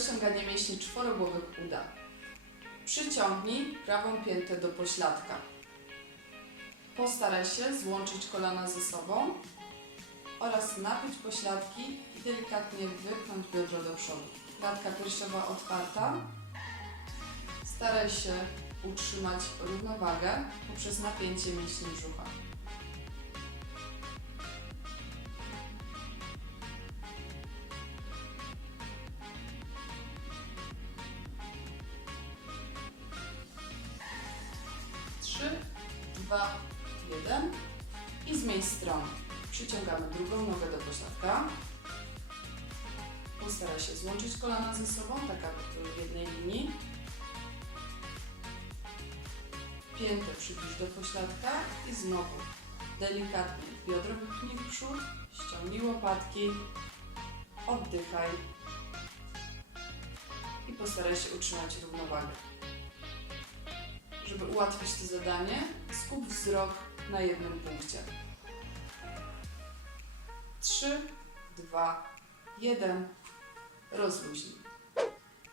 Rozciąganie mięśni czworogłowych uda. Przyciągnij prawą piętę do pośladka. Postaraj się złączyć kolana ze sobą oraz napiąć pośladki i delikatnie wypchnąć biodro do przodu. Klatka piersiowa otwarta. Staraj się utrzymać równowagę poprzez napięcie mięśni brzucha. 2, 1 i zmień stronę. Przyciągamy drugą nogę do pośladka. Postaraj się złączyć kolana ze sobą, tak aby były w jednej linii. Piętę przybliż do pośladka i znowu delikatnie biodro wypchnij w przód, ściągnij łopatki, oddychaj i postaraj się utrzymać równowagę. Żeby ułatwić to zadanie, skup wzrok na jednym punkcie. 3, 2, 1. Rozluźnij.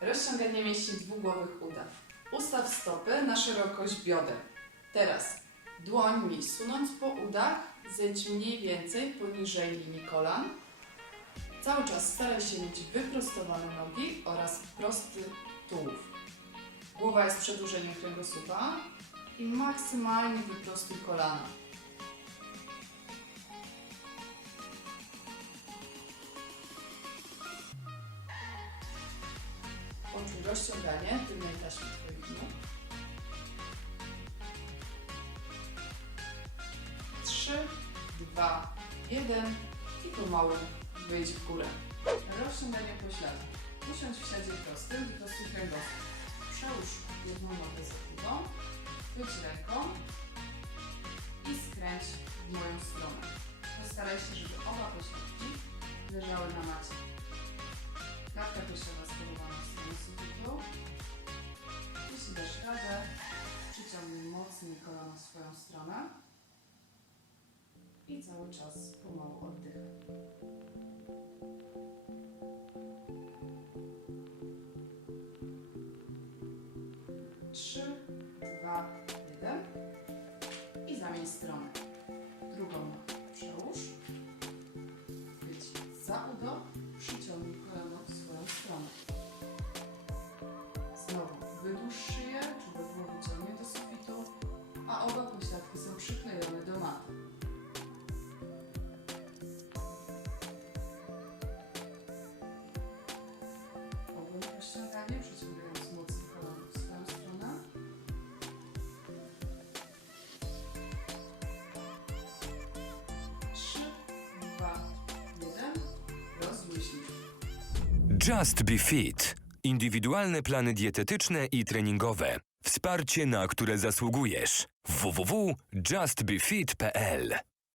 Rozciąganie mięśni dwugłowych uda. Ustaw stopy na szerokość bioder. Teraz dłońmi sunąc po udach, zejdź mniej więcej poniżej linii kolan. Cały czas staraj się mieć wyprostowane nogi oraz prosty tułów. Głowa jest przedłużeniem kręgosłupa i maksymalnie wyprostuj kolana. Poczuj rozciąganie tylnej taśmy Twoich. Trzy, dwa, jeden i pomału wyjdź w górę. Rozciąganie pośladku. Usiądź w siadzie prostym, wyprostuj kręgosłup przełóż jedną nogę za drugą, chwyć ręką i skręć w moją stronę. Postaraj się, żeby oba pośladki leżały na macie. Klatka piersiowa skierowana w stronę sufitu. Jeśli dasz radę, przyciągnij mocniej kolano w swoją stronę i cały czas pomału odbieraj. 3, 2, 1 i zamień stronę. Drugą przełóż, chwyć za udo, przyciągnij kolano w swoją stronę. Znowu wydłuż szyję, żeby było wyciągnięte do sufitu, a oba pośladki są przyklejone do maty. Just Be Fit. Indywidualne plany dietetyczne i treningowe. Wsparcie, na które zasługujesz. www.justbefit.pl